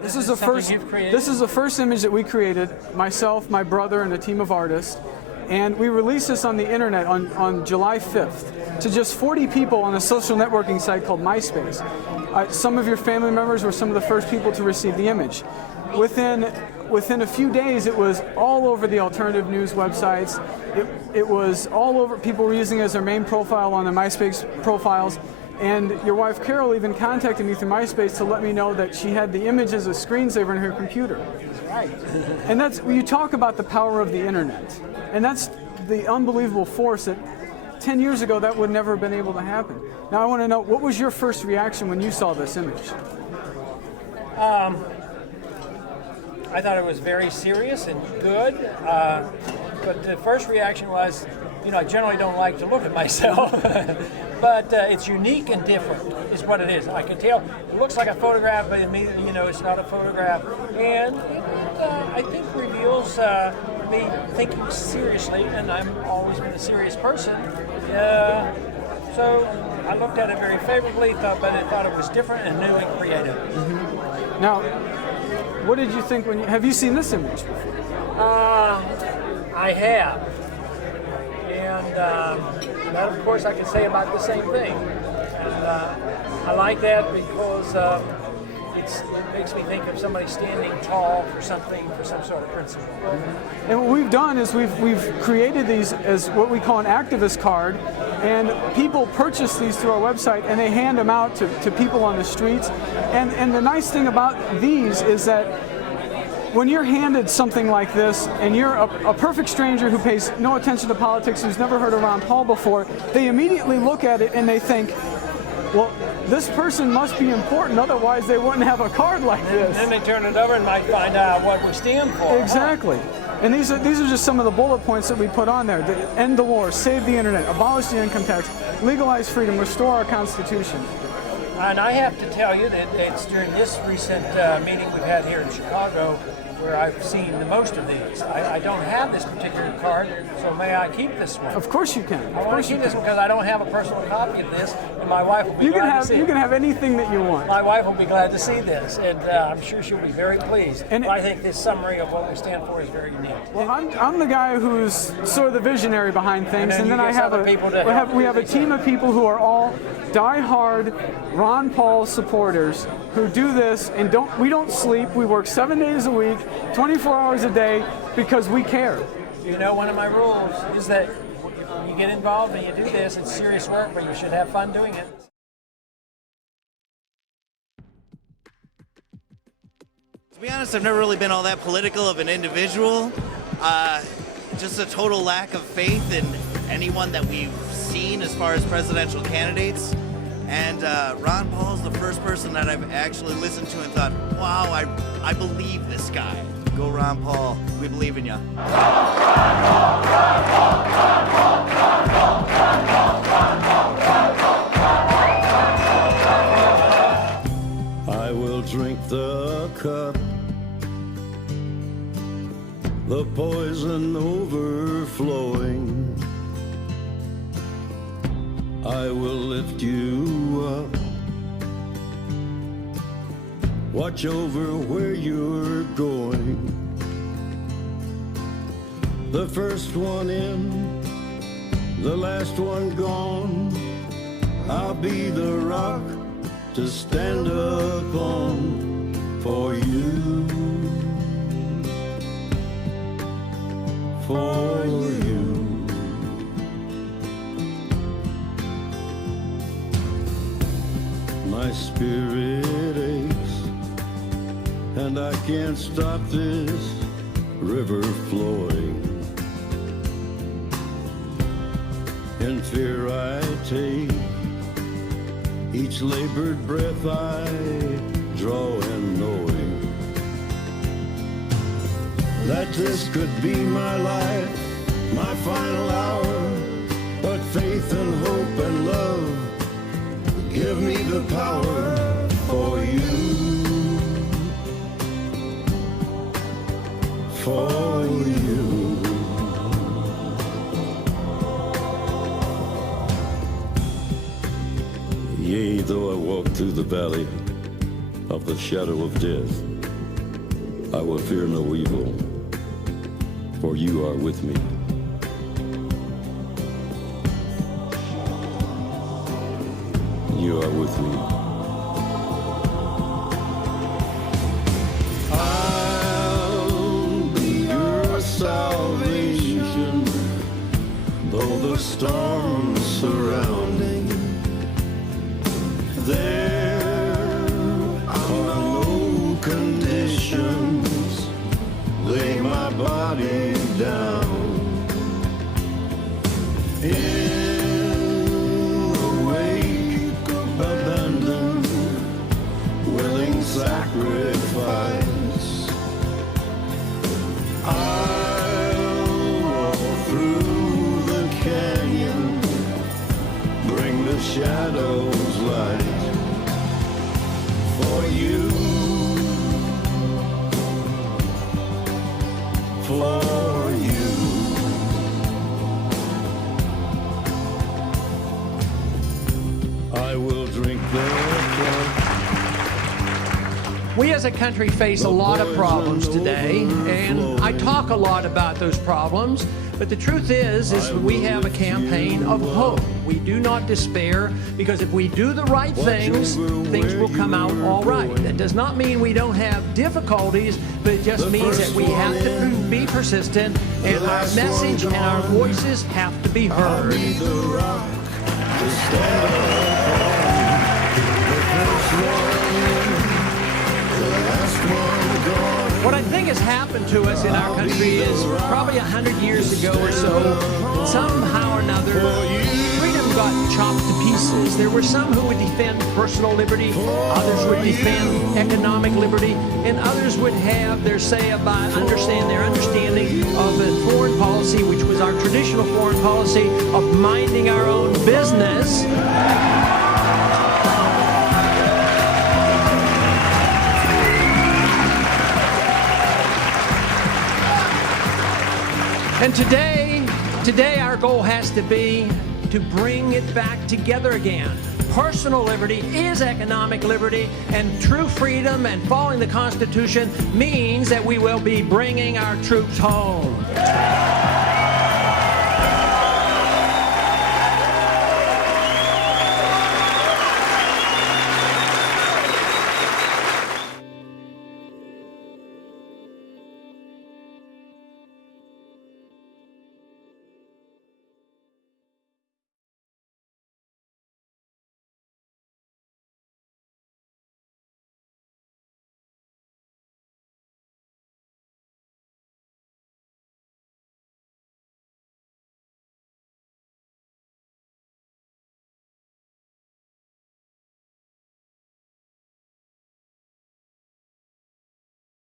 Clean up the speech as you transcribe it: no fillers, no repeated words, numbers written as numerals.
This is the first image that we created, myself, my brother, and a team of artists. And we released this on the internet on July 5th to just 40 people on a social networking site called MySpace. Some of your family members were some of the first people to receive the image. Within a few days, it was all over the alternative news websites. It was all over. People were using it as their main profile on their MySpace profiles. And your wife, Carol, even contacted me through MySpace to let me know that she had the image as a screensaver in her computer. That's right. And that's, you talk about the power of the internet. And that's the unbelievable force that 10 years ago that would never have been able to happen. Now I want to know, what was your first reaction when you saw this image? I thought it was very serious and good, but the first reaction was, I generally don't like to look at myself, but it's unique and different is what it is. I can tell it looks like a photograph, but immediately it's not a photograph, and it I think reveals me thinking seriously, and I've always been a serious person, so I looked at it very favorably, but I thought it was different and new and creative. Mm-hmm. Now, what did you think have you seen this image before? I have. And that, of course, I can say about the same thing. And I like that because it makes me think of somebody standing tall for something, for some sort of principle. And what we've done is we've created these as what we call an activist card, and people purchase these through our website and they hand them out to people on the streets. And the nice thing about these is that when you're handed something like this and you're a perfect stranger who pays no attention to politics, who's never heard of Ron Paul before, they immediately look at it and they think, well, this person must be important, otherwise they wouldn't have a card like this. And then they turn it over and might find out what we stand for. Exactly. And these are just some of the bullet points that we put on there. End the war, save the internet, abolish the income tax, legalize freedom, restore our Constitution. And I have to tell you that it's during this recent meeting we've had here in Chicago where I've seen the most of these. I don't have this particular card, so may I keep this one? Of course you can. I want to keep this one because I don't have a personal copy of this, and my wife will be glad to see it. You can have anything that you want. My wife will be glad to see this, and I'm sure she'll be very pleased. And I think this summary of what we stand for is very unique. Well, I'm the guy who's sort of the visionary behind things, and then I have we have a team of people who are all die-hard Ron Paul supporters who do this and we don't sleep. We work 7 days a week, 24 hours a day, because we care. One of my rules is that you get involved and you do this, it's serious work, but you should have fun doing it. To be honest, I've never really been all that political of an individual. Just a total lack of faith in anyone that we've seen as far as presidential candidates. And Ron Paul's the first person that I've actually listened to and thought, wow, I believe this guy. Go Ron Paul, we believe in ya. I will drink the cup, the poison overflowing. I will lift you up, watch over where you're going. The first one in, the last one gone. I'll be the rock to stand upon for you, for you. My spirit aches, and I can't stop this river flowing. In fear I take each labored breath I draw, in knowing that this could be my life, my final hour. But faith and hope and love give me the power for you, for you. Yea, though I walk through the valley of the shadow of death, I will fear no evil, for you are with me. You are with me. I'll be your salvation, though the storms surrounding. There are no conditions. Lay my body down. Sacrifice. I'll walk through the canyon, bring the shadows light for you, for you. I will drink their blood. We as a country face a lot of problems today, and I talk a lot about those problems, but the truth is we have a campaign of hope. We do not despair, because if we do the right things, things will come out all right. That does not mean we don't have difficulties, but it just means that we have to be persistent, and our message and our voices have to be heard. What I think has happened to us in our country is probably 100 years ago or so, somehow or another, freedom got chopped to pieces. There were some who would defend personal liberty, others would defend economic liberty, and others would have their say about their understanding of a foreign policy, which was our traditional foreign policy of minding our own business. And today our goal has to be to bring it back together again. Personal liberty is economic liberty, and true freedom and following the Constitution means that we will be bringing our troops home.